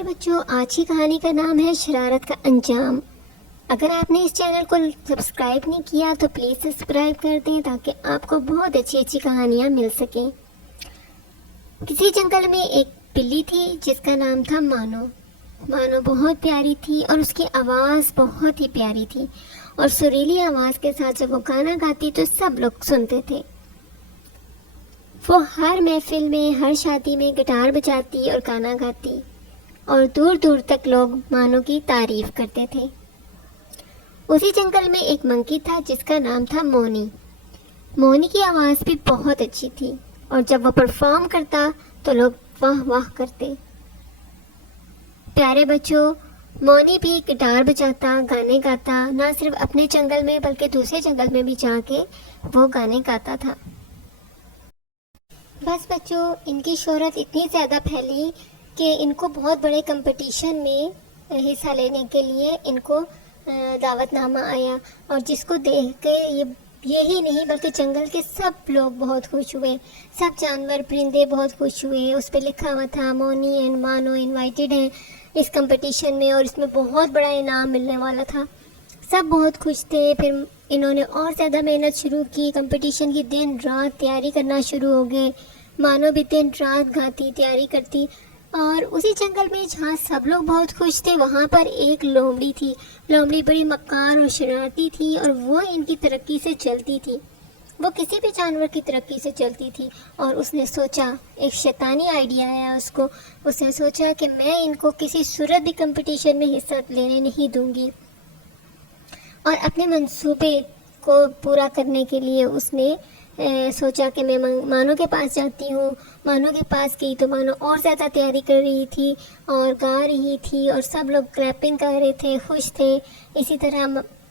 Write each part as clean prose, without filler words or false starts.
پیارے بچوں، آج کی کہانی کا نام ہے شرارت کا انجام۔ اگر آپ نے اس چینل کو سبسکرائب نہیں کیا تو پلیز سبسکرائب کر دیں تاکہ آپ کو بہت اچھی اچھی کہانیاں مل سکیں۔ کسی جنگل میں ایک بلی تھی جس کا نام تھا مانو۔ مانو بہت پیاری تھی اور اس کی آواز بہت ہی پیاری تھی، اور سریلی آواز کے ساتھ جب وہ گانا گاتی تو سب لوگ سنتے تھے۔ وہ ہر محفل میں، ہر شادی میں گٹار بجاتی اور گانا گاتی، اور دور دور تک لوگ مانو کی تعریف کرتے تھے۔ اسی جنگل میں ایک منکی تھا جس کا نام تھا مونی۔ مونی کی آواز بھی بہت اچھی تھی، اور جب وہ پرفارم کرتا تو لوگ واہ واہ کرتے۔ پیارے بچوں، مونی بھی گٹار بجاتا، گانے گاتا، نہ صرف اپنے جنگل میں بلکہ دوسرے جنگل میں بھی جا کے وہ گانے گاتا تھا۔ بس بچوں، ان کی شہرت اتنی زیادہ پھیلی کہ ان کو بہت بڑے کمپٹیشن میں حصہ لینے کے لیے ان کو دعوت نامہ آیا، اور جس کو دیکھ کے یہی نہیں بلکہ جنگل کے سب لوگ بہت خوش ہوئے۔ سب جانور پرندے بہت خوش ہوئے۔ اس پہ لکھا ہوا تھا مونی اینڈ مانو انوائٹیڈ ہیں اس کمپٹیشن میں، اور اس میں بہت بڑا انعام ملنے والا تھا۔ سب بہت خوش تھے۔ پھر انہوں نے اور زیادہ محنت شروع کی، کمپٹیشن کی دن رات تیاری کرنا شروع ہو گئے۔ مانو بھی دن رات گاتی، تیاری کرتی، اور اسی جنگل میں جہاں سب لوگ بہت خوش تھے وہاں پر ایک لومڑی تھی۔ لومڑی بڑی مکار اور شرارتی تھی، اور وہ ان کی ترقی سے چلتی تھی۔ وہ کسی بھی جانور کی ترقی سے چلتی تھی، اور اس نے سوچا، ایک شیطانی آئیڈیا آیا اس نے سوچا کہ میں ان کو کسی صورت بھی کمپٹیشن میں حصہ لینے نہیں دوں گی، اور اپنے منصوبے کو پورا کرنے کے لیے اس نے سوچا کہ میں مانو کے پاس جاتی ہوں۔ مانو کے پاس گئی تو مانو اور زیادہ تیاری کر رہی تھی اور گا رہی تھی، اور سب لوگ کلیپنگ کر رہے تھے، خوش تھے۔ اسی طرح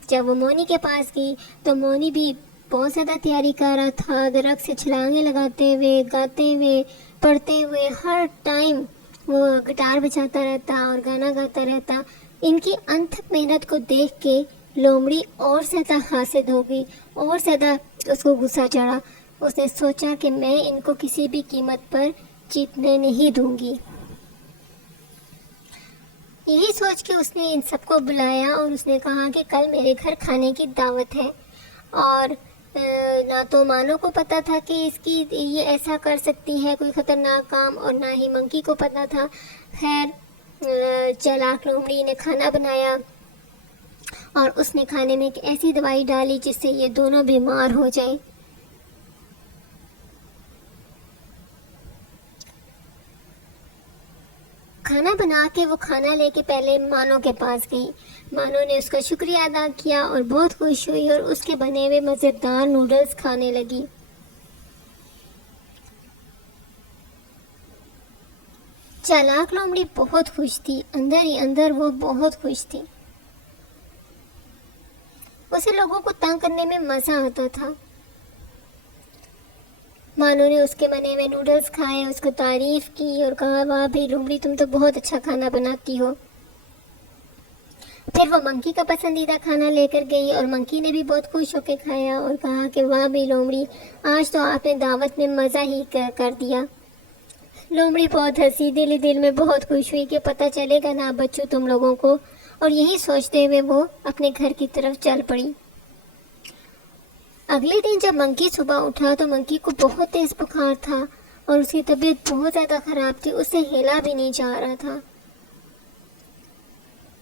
جب وہ مونی کے پاس گئی تو مونی بھی بہت زیادہ تیاری کر رہا تھا، درخت سے چھلانگیں لگاتے ہوئے، گاتے ہوئے، پڑھتے ہوئے، ہر ٹائم وہ گٹار بجاتا رہتا اور گانا گاتا رہتا۔ ان کی انتھک محنت کو دیکھ کے لومڑی اور زیادہ حاسد ہو گئی، اور زیادہ اس کو غصہ چڑھا۔ اس نے سوچا کہ میں ان کو کسی بھی قیمت پر جیتنے نہیں دوں گی۔ یہی سوچ کے اس نے ان سب کو بلایا، اور اس نے کہا کہ کل میرے گھر کھانے کی دعوت ہے۔ اور نہ تو مانو کو پتا تھا کہ یہ ایسا کر سکتی ہے کوئی خطرناک کام، اور نہ ہی منکی کو پتا تھا۔ خیر، چالاک لومڑی نے کھانا بنایا، اور اس نے کھانے میں ایک ایسی دوائی ڈالی جس سے یہ دونوں بیمار ہو جائیں۔ کھانا بنا کے وہ کھانا لے کے پہلے مانو کے پاس گئی۔ مانو نے اس کا شکریہ ادا کیا اور بہت خوش ہوئی، اور اس کے بنے ہوئے مزیدار نوڈلز کھانے لگی۔ چالاک لومڑی بہت خوش تھی، اندر ہی اندر وہ بہت خوش تھی۔ اسے لوگوں کو تنگ کرنے میں مزہ آتا تھا۔ مانو نے اس کے بنے ہوئے نوڈلز کھائے، اس کو تعریف کی اور کہا، واہ بھئی لومڑی، تم تو بہت اچھا کھانا بناتی ہو۔ پھر وہ منکی کا پسندیدہ کھانا لے کر گئی، اور منکی نے بھی بہت خوش ہو کے کھایا اور کہا کہ واہ بھئی لومڑی، آج تو آپ نے دعوت میں مزہ ہی کر دیا۔ لومڑی بہت ہنسی، دل ہی دل میں بہت خوش ہوئی کہ پتہ چلے گا نا بچوں تم لوگوں کو، اور یہی سوچتے ہوئے وہ اپنے گھر کی طرف چل پڑی۔ اگلے دن جب منکی صبح اٹھا تو منکی کو بہت تیز بخار تھا، اور اس کی طبیعت بہت زیادہ خراب تھی، اس سے ہلا بھی نہیں جا رہا تھا۔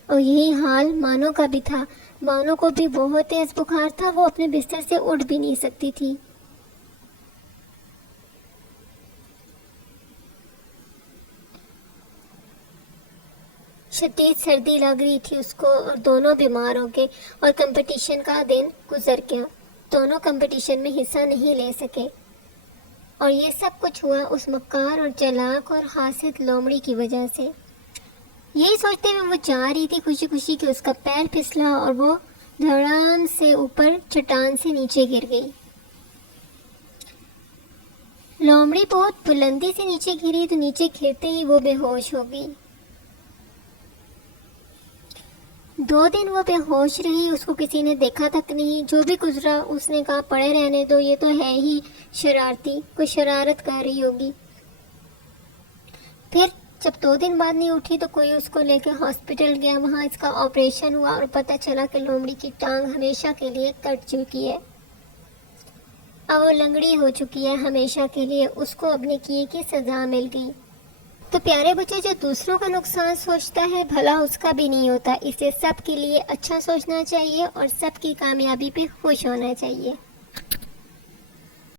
اور یہی حال مانو کا بھی تھا۔ مانو کو بھی بہت تیز بخار تھا، وہ اپنے بستر سے اٹھ بھی نہیں سکتی تھی۔ شدید سردی لگ رہی تھی اس کو، اور دونوں بیمار ہو گئے، اور کمپٹیشن کا دن گزر گیا۔ دونوں کمپٹیشن میں حصہ نہیں لے سکے، اور یہ سب کچھ ہوا اس مکار اور چالاک اور حاسد لومڑی کی وجہ سے۔ یہی سوچتے ہوئے وہ جا رہی تھی خوشی خوشی کہ اس کا پیر پھسلا، اور وہ دھڑام سے اوپر چٹان سے نیچے گر گئی۔ لومڑی بہت بلندی سے نیچے گری، تو نیچے گرتے ہی وہ بے ہوش ہو گئی۔ 2 دن وہ بے ہوش رہی، اس کو کسی نے دیکھا تک نہیں۔ جو بھی گزرا اس نے کہا پڑے رہنے دو، یہ تو ہے ہی شرارتی، کوئی شرارت کر رہی ہوگی۔ پھر جب 2 دن بعد نہیں اٹھی تو کوئی اس کو لے کے ہاسپٹل گیا، وہاں اس کا آپریشن ہوا اور پتہ چلا کہ لومڑی کی ٹانگ ہمیشہ کے لیے کٹ چکی ہے، اب وہ لنگڑی ہو چکی ہے ہمیشہ کے لیے، اس کو اپنے کیے کی سزا مل گئی۔ تو پیارے بچے، جو دوسروں کا نقصان سوچتا ہے بھلا اس کا بھی نہیں ہوتا، اسے سب کے لیے اچھا سوچنا چاہیے اور سب کی کامیابی پہ خوش ہونا چاہیے۔